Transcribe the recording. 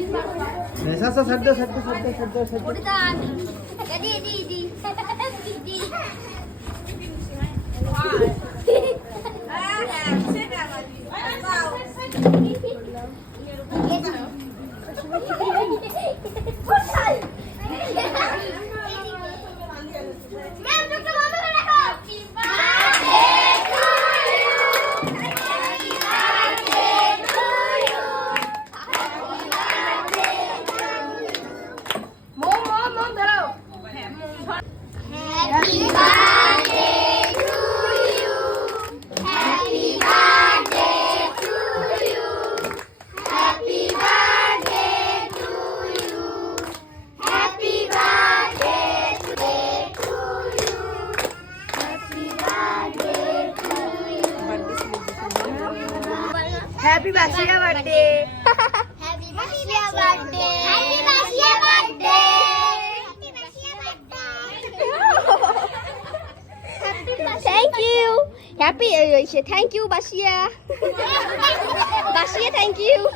ऐसा छड्ड उड़ता दी happy Basiya birthday happy Basiya birthday happy Basiya birthday thank you happy thank you Basiya Basiya thank you